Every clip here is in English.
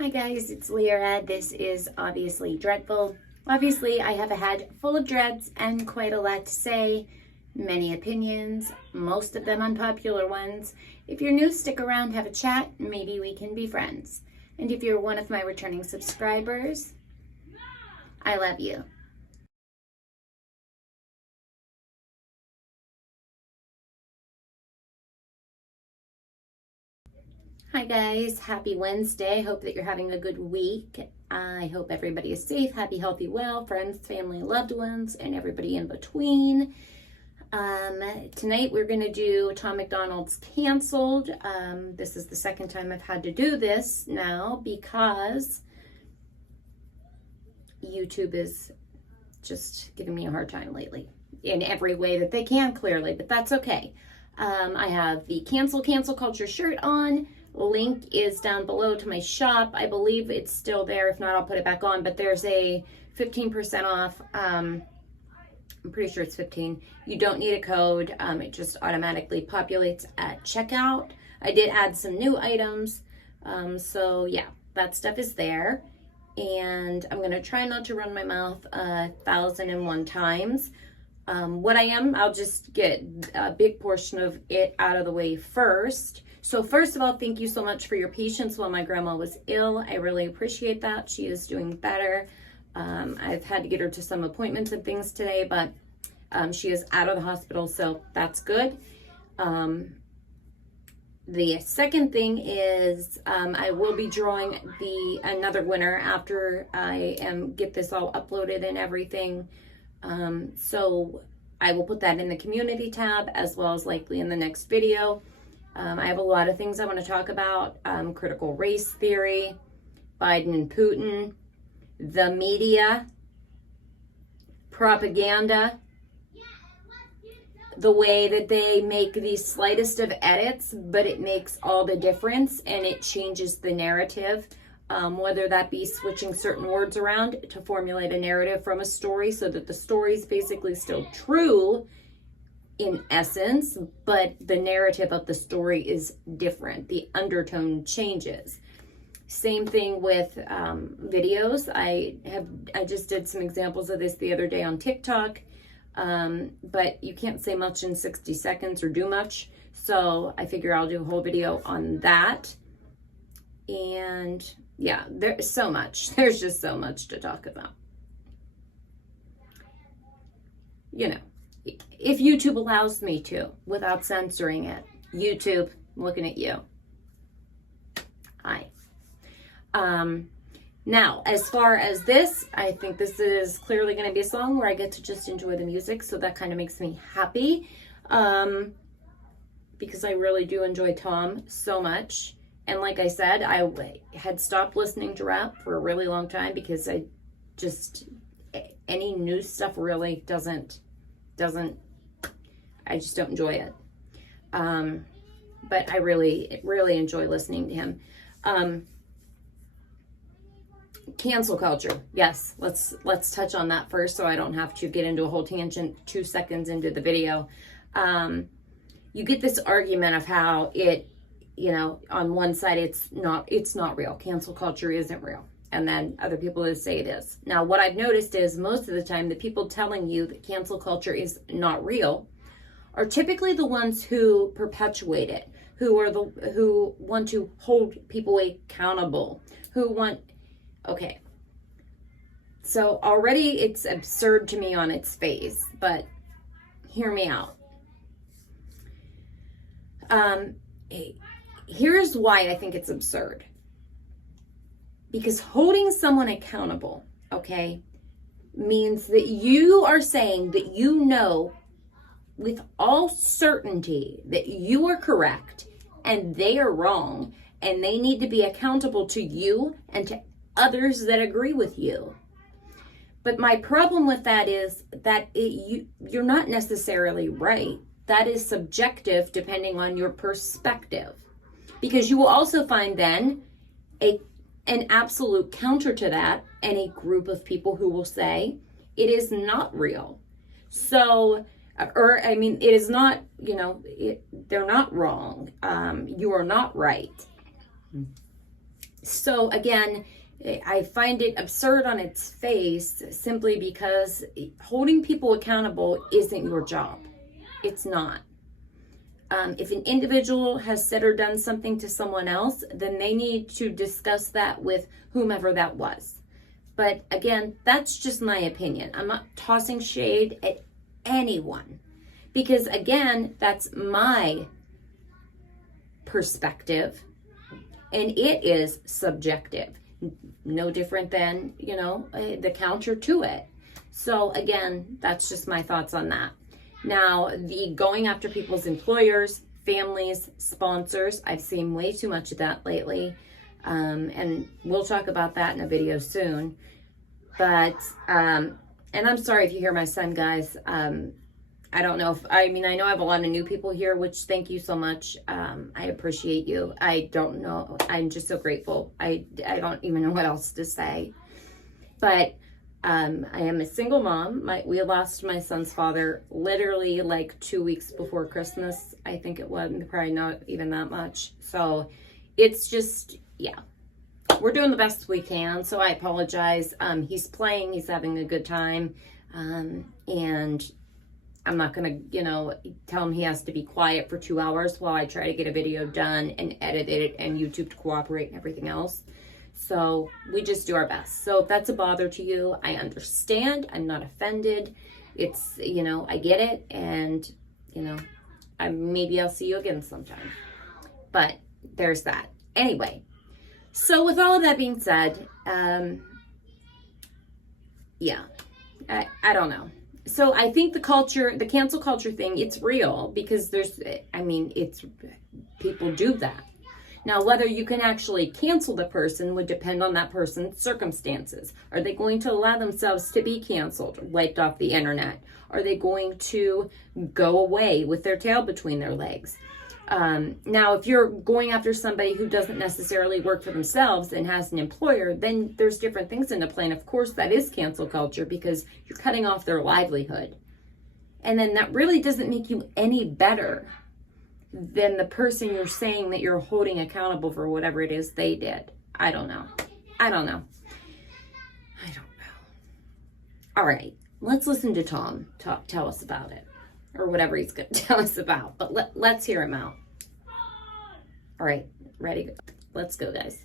Hi guys, it's Lyra. This is Obviously Dreadful. Obviously, I have a head full of dreads and quite a lot to say. Many opinions, most of them unpopular ones. If you're new, stick around, have a chat, maybe we can be friends. And if you're one of my returning subscribers, I love you. Hi guys, happy Wednesday. Hope that you're having a good week. I hope everybody is safe, happy, healthy, well, friends, family, loved ones, and everybody in between. Tonight we're going to do Tom MacDonald's Canceled. This is the second time I've had to do this now because YouTube is just giving me a hard time lately in every way that they can, clearly, but that's okay. I have the cancel culture shirt on. Link is down below to my shop. I believe it's still there. If not, I'll put it back on, but there's a 15% off. I'm pretty sure it's 15. You don't need a code. It just automatically populates at checkout. I did add some new items. So yeah, that stuff is there. And I'm going to try not to run my mouth 1,001 times. I'll just get a big portion of it out of the way first. So first of all, thank you so much for your patience while my grandma was ill. I really appreciate that. She is doing better. I've had to get her to some appointments and things today, but she is out of the hospital, so that's good. The second thing is I will be drawing another winner after I get this all uploaded and everything. So I will put that in the community tab as well as likely in the next video. I have a lot of things I want to talk about. Critical race theory, Biden and Putin, the media, propaganda, the way that they make the slightest of edits, but it makes all the difference and it changes the narrative. Whether that be switching certain words around to formulate a narrative from a story so that the story is basically still true in essence, but the narrative of the story is different. The undertone changes. Same thing with videos. I just did some examples of this the other day on TikTok, but you can't say much in 60 seconds or do much. So I figure I'll do a whole video on that. And yeah, there's so much. There's just so much to talk about. You know, if YouTube allows me to, without censoring it. YouTube, I'm looking at you. Hi. Now, as far as this, I think this is clearly going to be a song where I get to just enjoy the music, so that kind of makes me happy. Because I really do enjoy Tom so much. And like I said, I had stopped listening to rap for a really long time because I just, any new stuff really I just don't enjoy it. But I really enjoy listening to him. Cancel culture. Yes, let's touch on that first so I don't have to get into a whole tangent 2 seconds into the video. You get this argument of how it, you know, on one side it's not real. Cancel culture isn't real. And then other people will say it is. Now, what I've noticed is most of the time the people telling you that cancel culture is not real are typically the ones who perpetuate it, who want to hold people accountable, okay. So already it's absurd to me on its face, but hear me out. Here's why I think it's absurd. Because holding someone accountable, okay, means that you are saying that you know with all certainty that you are correct and they are wrong and they need to be accountable to you and to others that agree with you. But my problem with that is that you're not necessarily right. That is subjective depending on your perspective. Because you will also find then an absolute counter to that and a group of people who will say it is not real. So, it is not, they're not wrong. You are not right. So again, I find it absurd on its face simply because holding people accountable isn't your job. It's not. If an individual has said or done something to someone else, then they need to discuss that with whomever that was. But again, that's just my opinion. I'm not tossing shade at anyone because, again, that's my perspective and it is subjective. No different than, you know, the counter to it. So again, that's just my thoughts on that. Now, the going after people's employers, families, sponsors, I've seen way too much of that lately. And we'll talk about that in a video soon. But, and I'm sorry if you hear my son, guys. I don't know if, I know I have a lot of new people here, which thank you so much. I appreciate you. I don't know. I'm just so grateful. I don't even know what else to say. But I am a single mom. We lost my son's father literally like 2 weeks before Christmas. I think it was probably not even that much. So it's just, yeah, we're doing the best we can. So I apologize. He's playing, he's having a good time. And I'm not going to, you know, tell him he has to be quiet for 2 hours while I try to get a video done and edit it and YouTube to cooperate and everything else. So we just do our best. So if that's a bother to you, I understand. I'm not offended. It's, you know, I get it. And, you know, maybe I'll see you again sometime. But there's that. Anyway, so with all of that being said, yeah, I don't know. So I think the cancel culture thing, it's real because it's, people do that. Now, whether you can actually cancel the person would depend on that person's circumstances. Are they going to allow themselves to be canceled, wiped off the internet? Are they going to go away with their tail between their legs? Now, if you're going after somebody who doesn't necessarily work for themselves and has an employer, then there's different things into play. And of course, that is cancel culture because you're cutting off their livelihood. And then that really doesn't make you any better than the person you're saying that you're holding accountable for whatever it is they did. I don't know. All right, let's listen to Tom tell us about it, or whatever he's going to tell us about. But let's hear him out. All right, ready? Let's go, guys.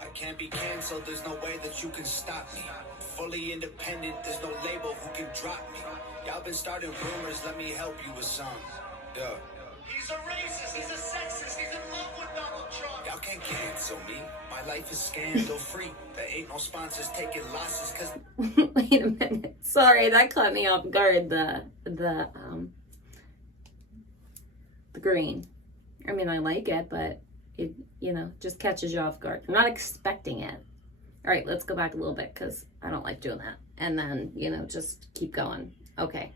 I can't be canceled, there's no way that you can stop me. Fully independent, there's no label who can drop me. Y'all been starting rumors, let me help you with some. Duh. He's a racist, he's a sexist, he's in love with Donald Trump. Y'all can't cancel me. My life is scandal free. There ain't no sponsors taking losses cause Wait a minute. Sorry, that caught me off guard. The green. I mean, I like it, but it, you know, just catches you off guard. I'm not expecting it. All right, let's go back a little bit because I don't like doing that. And then, you know, just keep going. Okay.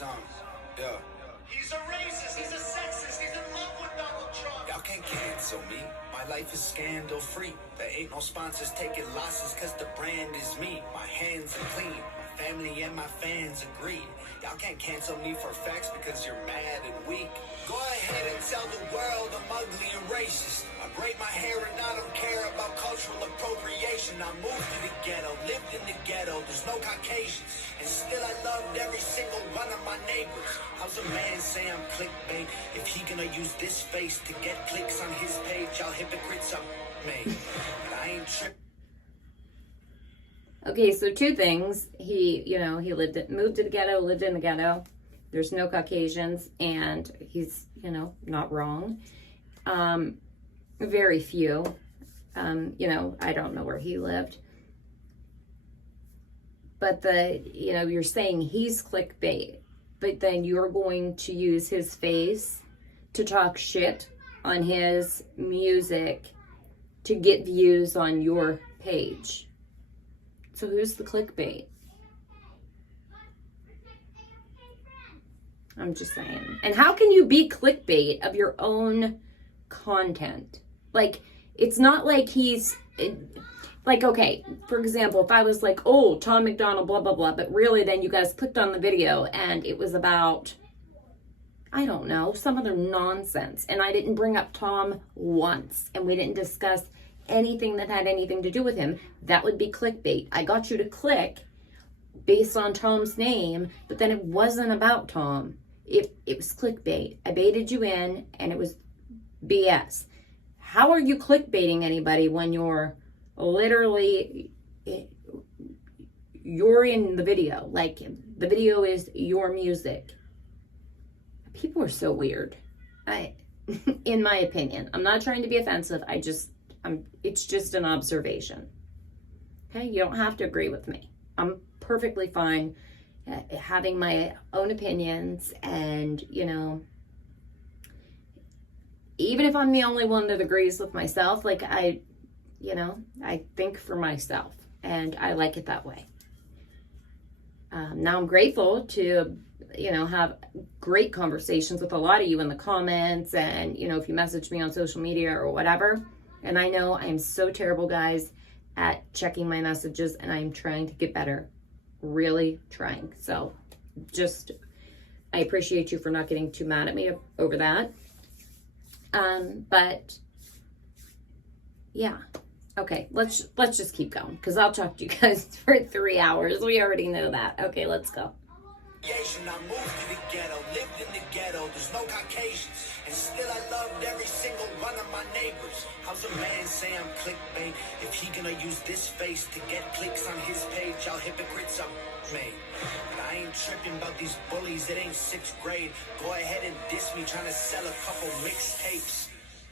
Yeah. He's a racist, he's a sexist, he's in love with Donald Trump. Y'all can't cancel me. My life is scandal free. There ain't no sponsors taking losses cause the brand is me. My hands are clean. My family and my fans agreed. Y'all can't cancel me for facts because you're mad and weak. Go ahead and tell the world I'm ugly and racist. I braid my hair and I don't care about cultural appropriation. I moved to the ghetto, lived in the ghetto, there's no Caucasians. And still I loved every single one of my neighbors. How's a man say I'm clickbait if he gonna use this face to get clicks on his page? Y'all hypocrites are made. But I ain't tripping. Okay, so two things. He moved to the ghetto, lived in the ghetto. There's no Caucasians, and he's, you know, not wrong. Very few. You know, I don't know where he lived. But you're saying he's clickbait, but then you're going to use his face to talk shit on his music to get views on your page. So who's the clickbait? I'm just saying. And how can you be clickbait of your own content? Like, it's not like he's, like, okay, for example, if I was like, oh, Tom MacDonald, blah, blah, blah, but really then you guys clicked on the video and it was about, I don't know, some other nonsense. And I didn't bring up Tom once, and we didn't discuss anything that had anything to do with him. That would be clickbait. I got you to click based on Tom's name, but then it wasn't about Tom. It was clickbait. I baited you in, and it was BS. How are you clickbaiting anybody when you're literally, you're in the video? Like, the video is your music. People are so weird. In my opinion, I'm not trying to be offensive. It's just an observation. Okay, you don't have to agree with me. I'm perfectly fine having my own opinions, and even if I'm the only one that agrees with myself, like I think for myself, and I like it that way. Now I'm grateful to have great conversations with a lot of you in the comments, and if you message me on social media or whatever. And I know I am so terrible, guys, at checking my messages, and I'm trying to get better. Really trying. So I appreciate you for not getting too mad at me over that. But yeah. Okay, let's just keep going, because I'll talk to you guys for 3 hours. We already know that. Okay, let's go. I moved to the ghetto, lived in the ghetto, there's no Caucasians, and still I loved every single one of my neighbors. How's a man say I'm clickbait if he gonna use this face to get clicks on his page? Y'all hypocrites are made. But I ain't tripping about these bullies, it ain't 6th grade. Go ahead and diss me, trying to sell a couple mixtapes.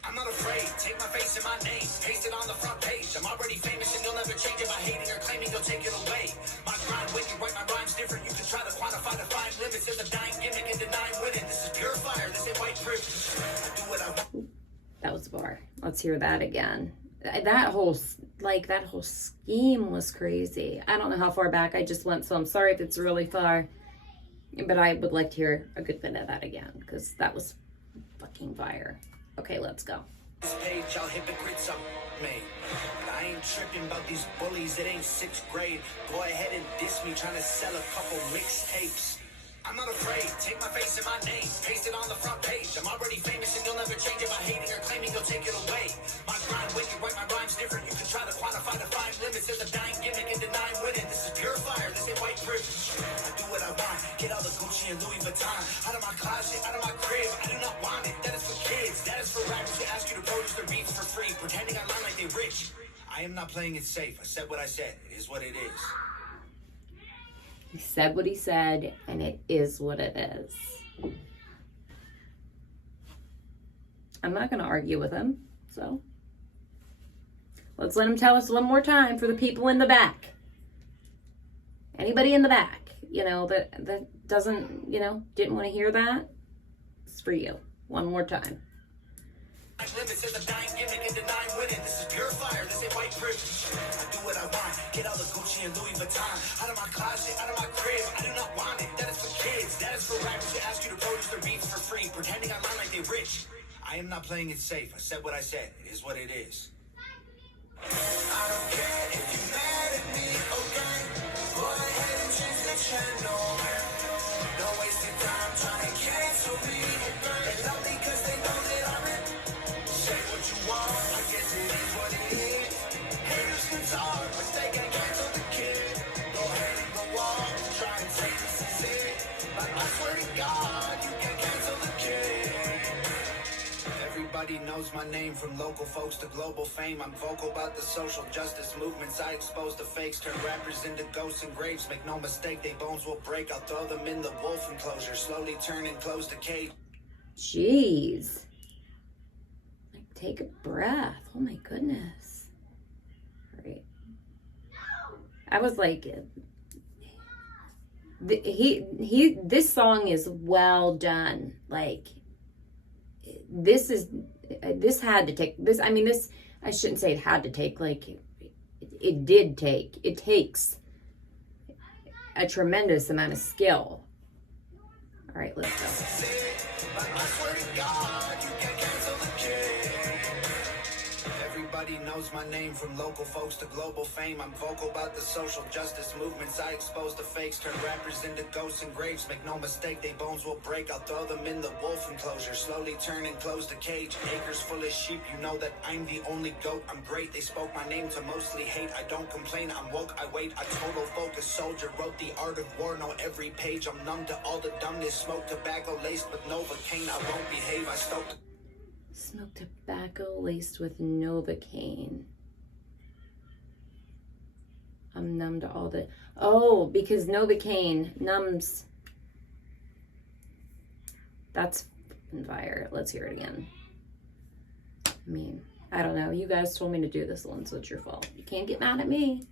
I'm not afraid, take my face and my name, paste it on the front page. I'm already famous and you'll never change it by hating or claiming you'll take it away. My grind wicked, write my rhymes different. You can try to quantify, define limits. There's a dying gimmick and denying winning. This is pure fire, this ain't white privilege. I do what I want. That was a bar. Let's hear that again. That whole scheme was crazy. I don't know how far back I just went, so I'm sorry if it's really far. But I would like to hear a good bit of that again, because that was fucking fire. Okay, let's go. This page, y'all hypocrites are made. But I ain't tripping about these bullies, it ain't 6th grade. Go ahead and diss me, trying to sell a couple mixtapes. I'm not afraid, take my face and my name, paste it on the front page. I'm already famous and you'll never change it by hating or claiming you'll take it away. My grind wicked, write my rhymes different. You can try to quantify, define limits. There's a dying gimmick and denying winning. This is pure fire, this ain't white privilege. I do what I want, get all the Gucci and Louis Vuitton out of my closet, out of my crib. I do not want it, that is for kids, that is for rappers who ask you to produce their beats for free, pretending online like they rich. I am not playing it safe. I said what I said. It is what it is. He said what he said, and it is what it is. I'm not going to argue with him, so let's let him tell us one more time for the people in the back. Anybody in the back, that doesn't, didn't want to hear that, it's for you. One more time. Limits is a dying gimmick and denying winning. This is pure fire, this ain't white privilege. I do what I want, get all the Gucci and Louis Vuitton out of my closet, out of my crib. I do not want it, that is for kids, that is for rappers who ask you to produce their beats for free, pretending online like they rich. I am not playing it safe. I said what I said. It is what it is. I don't care if you're mad at me, okay? Go ahead and change the channel. Don't waste your time trying to cancel me. They love me cause they know that I'm it. Say what you want, I guess it is what it is. Haters can talk, but they can cancel the kid. Go ahead and go on, try and say this is it. But I swear to God, you can cancel the kid. Everybody knows my name, from local folks to global fame. I'm vocal about the social justice movements. I expose the fakes, turn rappers into ghosts and graves. Make no mistake, they bones will break. I'll throw them in the wolf enclosure, slowly turn and close the cage. Jeez. Like, take a breath. Oh my goodness. All right. I was like, this song is well done. Like, this had to take this. I mean, this, I shouldn't say it had to take, like, it did take, it takes a tremendous amount of skill. All right, let's go. Everybody knows my name, from local folks to global fame. I'm vocal about the social justice movements. I expose the fakes, turn rappers into ghosts and graves. Make no mistake, they bones will break. I'll throw them in the wolf enclosure, slowly turn and close the cage. Acres full of sheep, you know that I'm the only goat. I'm great, they spoke my name to mostly hate. I don't complain, I'm woke, I wait. A total focus soldier, wrote the art of war. Know every page, I'm numb to all the dumbness. Smoke tobacco laced with Novocaine. I won't behave, I stoked. Smoke tobacco laced with Novocaine. I'm numb to all the... Oh, because Novocaine numbs... That's fire. Let's hear it again. I mean, I don't know. You guys told me to do this one, so it's your fault. You can't get mad at me.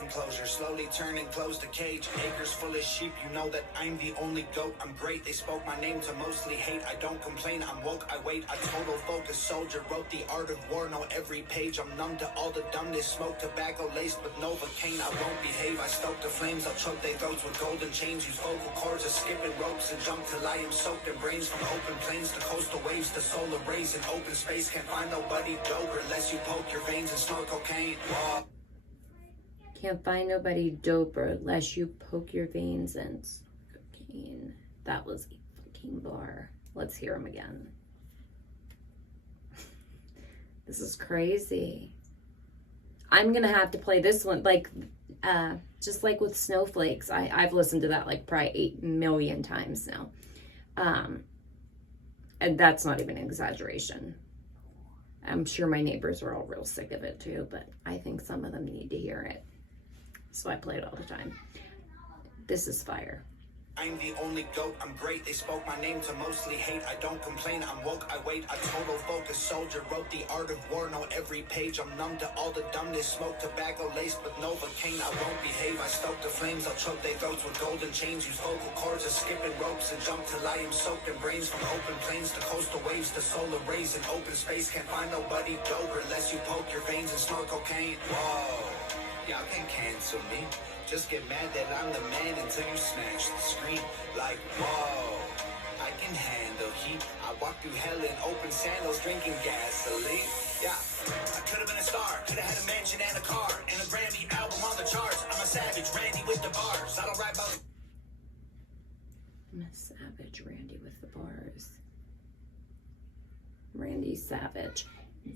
Enclosure, slowly turn and close the cage. Acres full of sheep, you know that I'm the only goat. I'm great, they spoke my name to mostly hate. I don't complain, I'm woke, I wait. A total focus soldier, wrote the art of war. Know every page, I'm numb to all the dumbness. Smoke tobacco laced with Novocaine. I won't behave, I stoke the flames. I'll choke their throats with golden chains. Use vocal cords, skipping ropes and jump till I am soaked in brains. From open plains to coastal waves to solar rays. In open space, can't find nobody doper unless you poke your veins and snort cocaine. Whoa. Can't find nobody doper unless you poke your veins and cocaine. That was a fucking bar. Let's hear him again. This is crazy. I'm gonna have to play this one, like, just like with Snowflakes. I've listened to that like probably 8 million times now. And that's not even an exaggeration. I'm sure my neighbors are all real sick of it too, but I think some of them need to hear it. So I play it all the time. This is fire. I'm the only goat, I'm great, they spoke my name to mostly hate. I don't complain, I'm woke, I wait. A total focus soldier, wrote the art of war. Know every page, I'm numb to all the dumbness. Smoke tobacco laced with Novocaine. I won't behave, I stoke the flames. I'll choke their throats with golden chains. Use vocal cords, skipping ropes and jump till I am soaked in brains. From open plains to coastal waves to solar rays. In open space, can't find nobody doper unless you poke your veins and snort cocaine. Whoa, y'all can't cancel me. Just get mad that I'm the man until you smash the screen. Like, whoa, I can handle heat. I walk through hell in open sandals, drinking gasoline. Yeah, I could have been a star, could have had a mansion and a car, and a Grammy album on the charts. I'm a savage, Randy with the bars. I don't write about... I'm a savage, Randy with the bars. Randy Savage.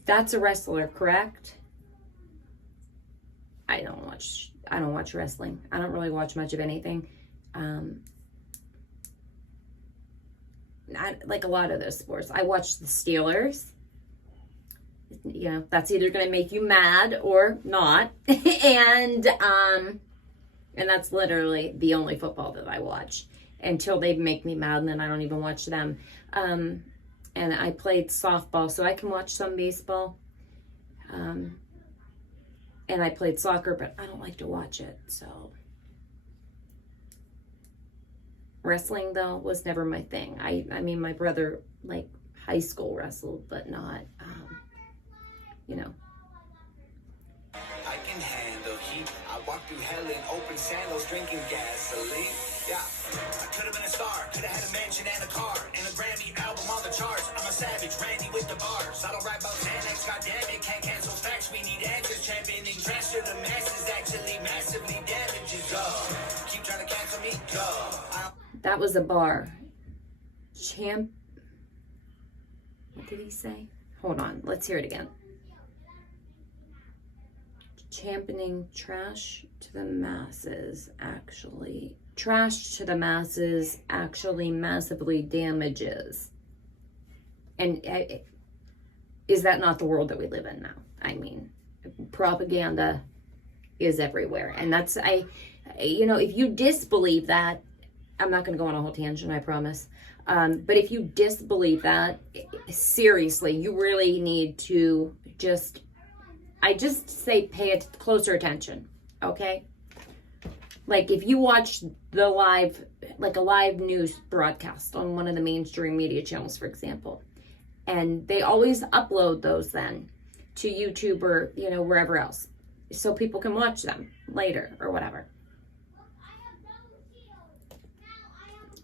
That's a wrestler, correct? I don't watch wrestling. I don't really watch much of anything. Like a lot of those sports. I watch the Steelers. You know, that's either going to make you mad or not. and that's literally the only football that I watch until they make me mad, and then I don't even watch them. And I played softball, so I can watch some baseball. And I played soccer, but I don't like to watch it, so. Wrestling, though, was never my thing. I mean, my brother, like, high school wrestled, but not, you know. I can handle heat. I walk through hell in open sandals, drinking gasoline. Yeah, I could have been a star, could have had a mansion and a car, and a Grammy album on the charts. I'm a savage, Randy with the bars. I don't write about Xanax, goddamn it, can't cancel facts. We need answers, championing trash to the masses, actually massively damages. Keep trying to cancel me, That was a bar. What did he say? Hold on, let's hear it again. Championing trash to the masses, actually. Trash to the masses actually massively damages. And is that not the world that we live in now? I mean, propaganda is everywhere. And that's, you know, if you disbelieve that, I'm not going to go on a whole tangent, I promise. But if you disbelieve that, seriously, you really need to I just say pay it closer attention, okay? Like if you watch the live, like a live news broadcast on one of the mainstream media channels, for example, and they always upload those then to YouTube or, you know, wherever else, so people can watch them later or whatever.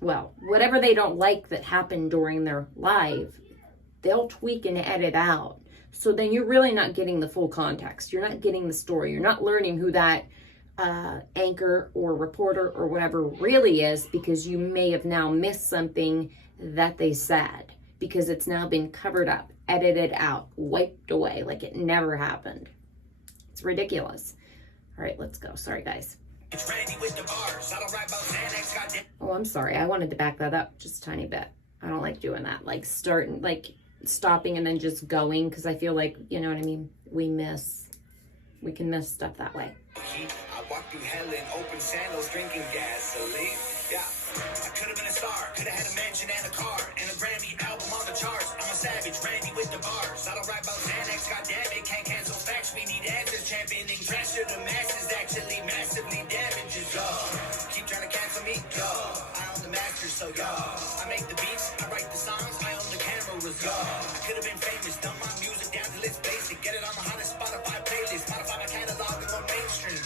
Well, whatever they don't like that happened during their live, they'll tweak and edit out So then you're really not getting the full context. You're not getting the story. You're not learning who that anchor or reporter or whatever really is, because you may have now missed something that they said, because it's now been covered up, edited out, wiped away like it never happened. It's ridiculous. All right, let's go. Sorry, guys. Oh, I'm sorry. I wanted to back that up just a tiny bit. I don't like doing that. Like stopping and then just going, because I feel like, you know what I mean? We can miss stuff that way. I walked through hell in open sandals, drinking gasoline. Yeah, I could have been a star, could have had a mansion and a car, and a Grammy album on the charts. I'm a savage, Randy with the bars. I don't write about Xanax, goddamn it, can't cancel facts. We need answers, championing trash to the masses, actually massively damages. Keep trying to cancel me, I own the master, so I make the beats, I write the songs, I own the cameras. I could have been famous, done my music down till it's basic, get it on the hottest Spotify playlist, modify my catalog and go mainstream.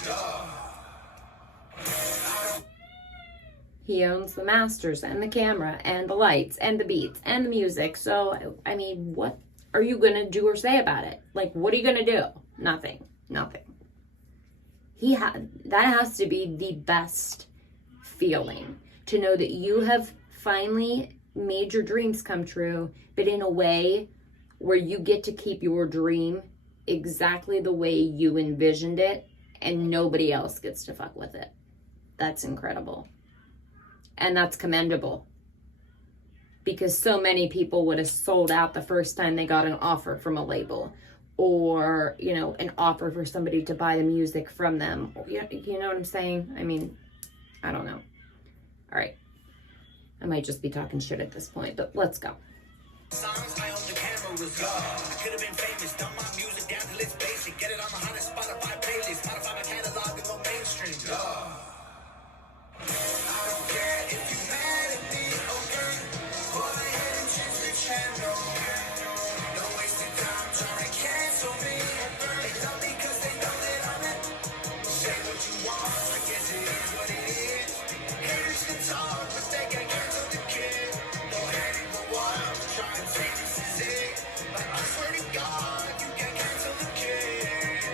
He owns the masters and the camera and the lights and the beats and the music. So, I mean, what are you going to do or say about it? Like, what are you going to do? Nothing. That has to be the best feeling, to know that you have finally made your dreams come true, but in a way where you get to keep your dream exactly the way you envisioned it, and nobody else gets to fuck with it. That's incredible. And that's commendable, because so many people would have sold out the first time they got an offer from a label, or, you know, an offer for somebody to buy the music from them. You know what I'm saying? I mean, I don't know. All right. I might just be talking shit at this point, but let's go. Songs, I own the cameras. I could have been famous, done my music down till it's basic, get it on the hottest Spotify playlist, modify my catalog and go mainstream. I don't care if you mad at me, okay? Go ahead and change the channel. No wasting time trying to cancel me. They love me cause they know that I'm it. Say what you want, I guess it is what it is. Haters can talk, but they can't cancel the kid. Go ahead and go wild, try and say this is it. But I swear to God, you can't cancel the kid.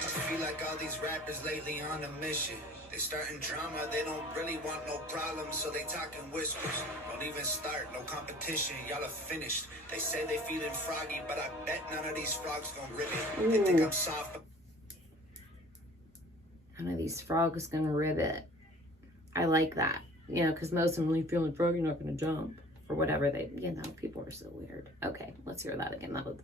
I feel like all these rappers lately on a mission. They starting drama, they don't really want no problems, so they talking whispers. Don't even start, no competition, y'all are finished. They say they feeling froggy, but I bet none of these frogs gonna rip it. They think I'm soft. None of these frogs gonna rib it. I like that, you know, because most of them, you feeling froggy, not gonna jump, or whatever they, you know, people are so weird. Okay, let's hear that again. I like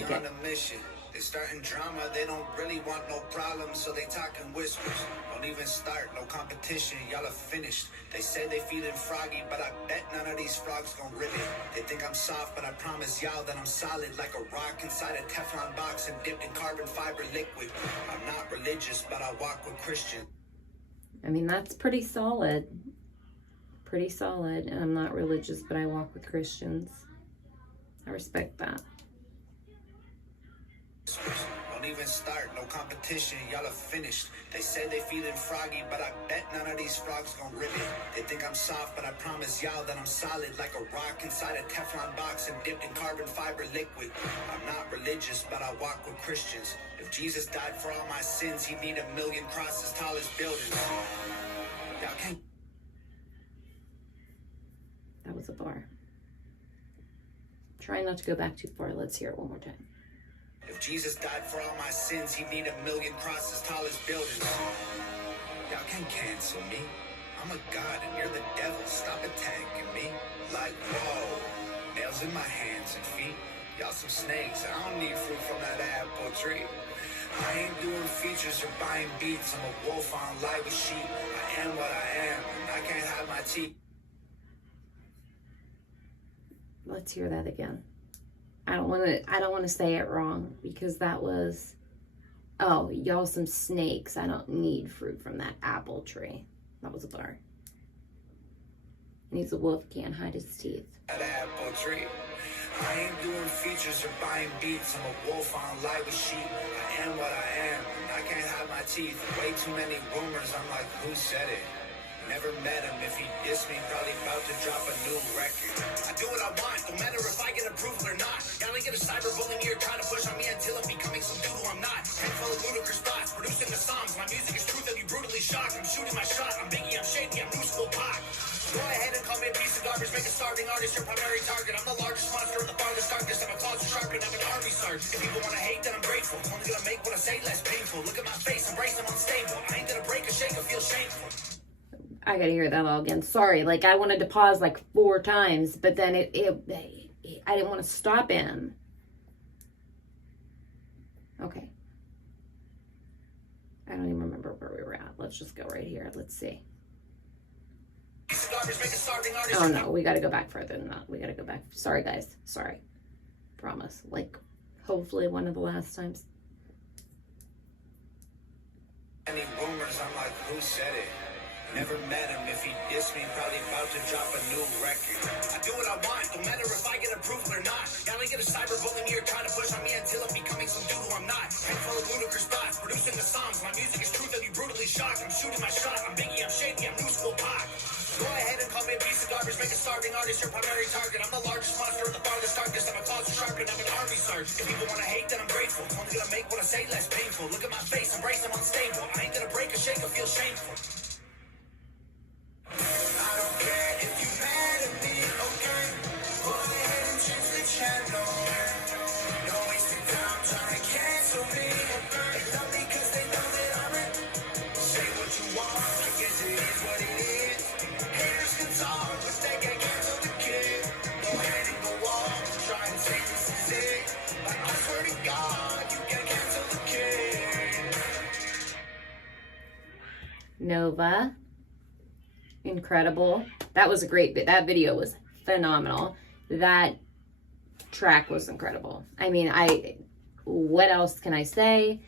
it. On a mission. They starting drama, they don't really want no problems, so they talking whispers. Don't even start, no competition, y'all are finished. They say they feeling froggy, but I bet none of these frogs gonna rip it. They think I'm soft, but I promise y'all that I'm solid, like a rock inside a Teflon box and dipped in carbon fiber liquid. I'm not religious, but I walk with Christians. I mean, that's pretty solid. Pretty solid. And I'm not religious, but I walk with Christians. I respect that. Don't even start, no competition, y'all are finished. They say they feeling froggy, but I bet none of these frogs gonna rip it. They think I'm soft, but I promise y'all that I'm solid, like a rock inside a Teflon box and dipped in carbon fiber liquid. I'm not religious, but I walk with Christians. If Jesus died for all my sins, he'd need 1,000,000 crosses tall as buildings. Y'all can't. That was a bar. Try not to go back too far. Let's hear it one more time. If Jesus died for all my sins, he'd need 1,000,000 crosses tall as buildings. Y'all can't cancel me. I'm a god and you're the devil. Stop attacking me. Like, whoa. Nails in my hands and feet. Y'all some snakes. I don't need fruit from that apple tree. I ain't doing features or buying beats. I'm a wolf on live with sheep. I am what I am. I can't hide my teeth. Let's hear that again. I don't want to say it wrong, because that was, oh, y'all some snakes. I don't need fruit from that apple tree. That was a bar. And he's a wolf, can't hide his teeth. That apple tree. I ain't doing features or buying beats. I'm a wolf on live with sheep. I am what I am. I can't hide my teeth. Way too many rumors. I'm like, who said it? Never met him. If he dissed me, probably about to drop a new record. I do what I want, no matter if I get approved or not. Y'all ain't get a cyberbullying here trying to push on me until I'm becoming some dude who I'm not. Head full of ludicrous thoughts, producing the songs. My music is truth, I'll be brutally shocked. I'm shooting my shot, I'm Biggie, I'm Shady, I'm new school pop. Go ahead and call me a piece of garbage, make a starving artist your primary target. I'm the largest monster in the farthest darkness. I'm a closet sharpened, I'm an army sergeant. If people wanna hate, then I'm grateful. I'm only gonna make what I say less painful. Look at my face, embrace, I'm unstable. I ain't gonna break a shake or feel shameful. I gotta hear that all again. Sorry, like I wanted to pause like 4 times, but then I didn't want to stop him. Okay. I don't even remember where we were at. Let's just go right here. Let's see. Oh no, we gotta go back further than that. We gotta go back. Sorry guys, sorry. Promise. Like, hopefully one of the last times. Any rumors, I'm like, who said it? Never met him. If he dissed me, probably about to drop a new record. I do what I want, no matter if I get approved or not. Y'all ain't get a cyberbullying here trying to push on me until I'm becoming some dude who I'm not. Head full of ludicrous thoughts, producing the songs. My music is truth, I'll be brutally shocked. I'm shooting my shot, I'm Biggie, I'm Shady, I'm new school pop. Go ahead and call me a piece of garbage, make a starving artist your primary target. I'm the largest monster in the farthest darkness. I'm a closet sharpened, I'm an army sergeant. If people wanna hate, then I'm grateful. I'm only gonna make what I say less painful. Look at my face, embrace, I'm unstable. I ain't gonna break a shake or feel shameful. I don't care if you mad at me, okay? Go ahead and change the channel. No wasting time trying to cancel me. They love me cause they know that I'm it. Say what you want, I guess it is what it is. Haters can talk, but they can't cancel the kid. Go ahead and go on, try and say this is it. But I swear to God, you can't cancel the kid. Nova. Incredible. That was a great bit. That video was phenomenal. That track was incredible. I mean, what else can I say?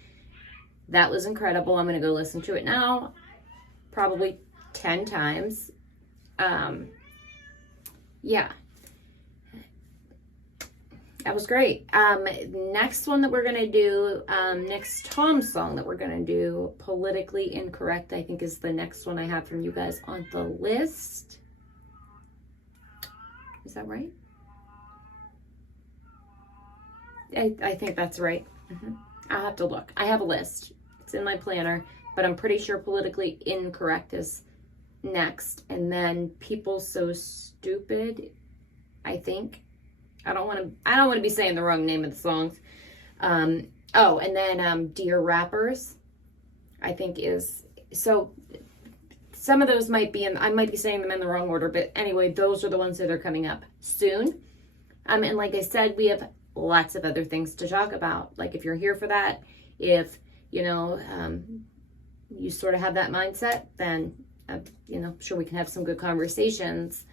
That was incredible. I'm going to go listen to it now. Probably 10 times. Yeah. That was great. Next one that we're going to do, next Tom song that we're going to do, Politically Incorrect, I think is the next one I have from you guys on the list. Is that right? I think that's right. I'll have to look. I have a list. It's in my planner, but I'm pretty sure Politically Incorrect is next. And then People So Stupid, I think. I don't want to be saying the wrong name of the songs. Oh, and then Dear Rappers, I think is, so some of those might be I might be saying them in the wrong order, but anyway, those are the ones that are coming up soon. And like I said, we have lots of other things to talk about. Like if you're here for that, if, you know, you sort of have that mindset, then, you know, sure we can have some good conversations.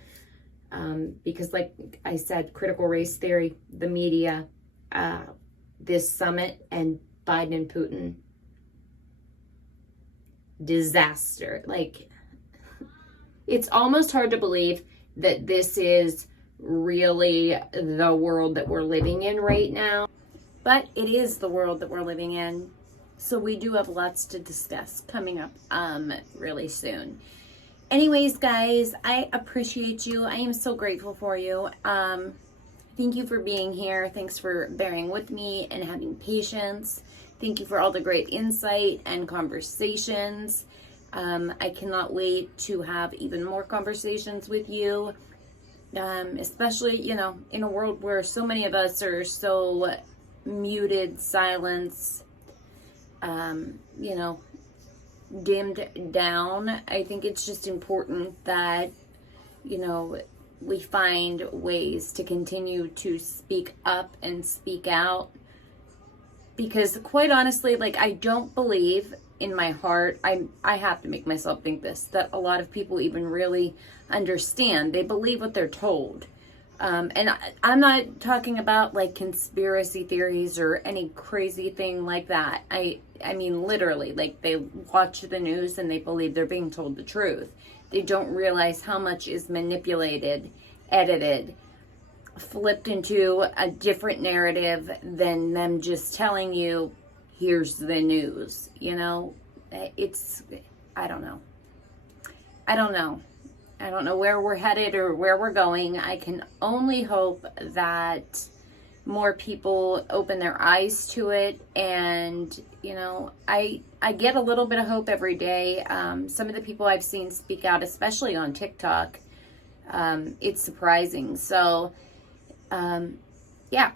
Because like I said, critical race theory, the media, this summit, and Biden and Putin, disaster. Like, it's almost hard to believe that this is really the world that we're living in right now. But it is the world that we're living in. So we do have lots to discuss coming up really soon. Anyways, guys, I appreciate you. I am so grateful for you. Thank you for being here. Thanks for bearing with me and having patience. Thank you for all the great insight and conversations. I cannot wait to have even more conversations with you, especially, you know, in a world where so many of us are so muted, silence, you know, dimmed down. I think it's just important that, you know, we find ways to continue to speak up and speak out, because quite honestly, like, I don't believe in my heart, I have to make myself think this, that a lot of people even really understand. They believe what they're told. And I'm not talking about like conspiracy theories or any crazy thing like that. I mean, literally, like, they watch the news and they believe they're being told the truth. They don't realize how much is manipulated, edited, flipped into a different narrative than them just telling you, here's the news. You know, it's, I don't know. I don't know where we're headed or where we're going. I can only hope that, more people open their eyes to it. And, you know, I get a little bit of hope every day. Some of the people I've seen speak out, especially on TikTok, it's surprising. So, yeah.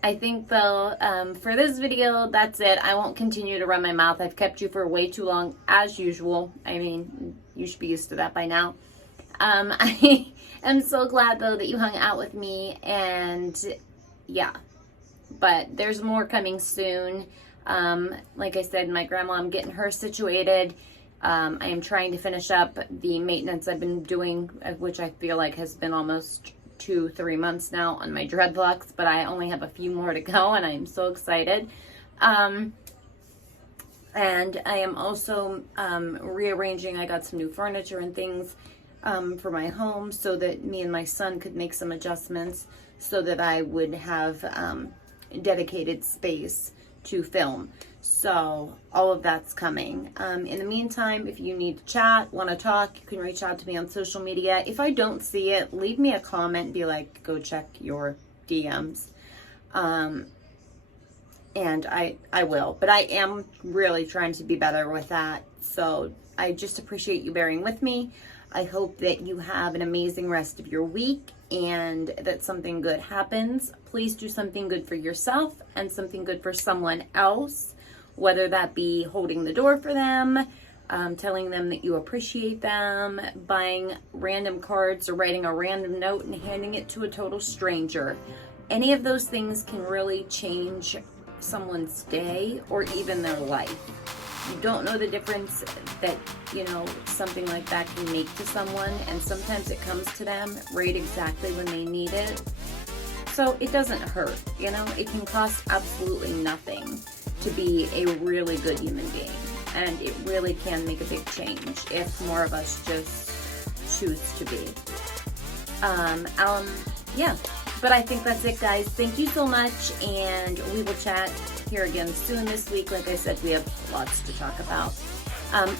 I think though, for this video, that's it. I won't continue to run my mouth. I've kept you for way too long, as usual. I mean, you should be used to that by now. I am so glad though that you hung out with me, and yeah, but there's more coming soon. Like I said, my grandma, I'm getting her situated. I am trying to finish up the maintenance I've been doing, which I feel like has been almost 2-3 months now on my dreadlocks, but I only have a few more to go, and I'm so excited. And I am also rearranging. I got some new furniture and things for my home, so that me and my son could make some adjustments so that I would have dedicated space to film. So all of that's coming. In the meantime, if you need to chat, want to talk, you can reach out to me on social media. If I don't see it, leave me a comment and be like, go check your DMs. And I will, but I am really trying to be better with that. So I just appreciate you bearing with me. I hope that you have an amazing rest of your week and that something good happens. Please do something good for yourself and something good for someone else, whether that be holding the door for them, telling them that you appreciate them, buying random cards or writing a random note and handing it to a total stranger. Any of those things can really change someone's day or even their life. You don't know the difference that, you know, something like that can make to someone, and sometimes it comes to them right exactly when they need it. So it doesn't hurt, you know, it can cost absolutely nothing to be a really good human being, and it really can make a big change if more of us just choose to be. Yeah, but I think that's it, guys. Thank you so much, and we will chat here again soon this week. Like I said, we have lots to talk about.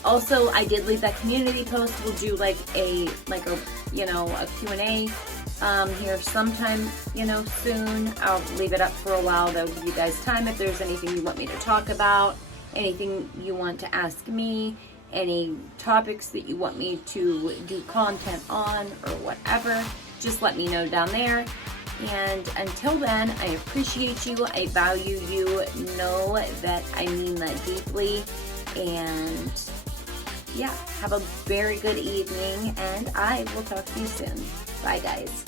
Also, I did leave that community post. We'll do like a you know, a Q&A here sometime, you know, soon. I'll leave it up for a while. That'll give you guys time if there's anything you want me to talk about, anything you want to ask me, any topics that you want me to do content on or whatever. Just let me know down there. And until then, I appreciate you. I value you. Know that I mean that deeply. And yeah, have a very good evening, and I will talk to you soon. Bye, guys.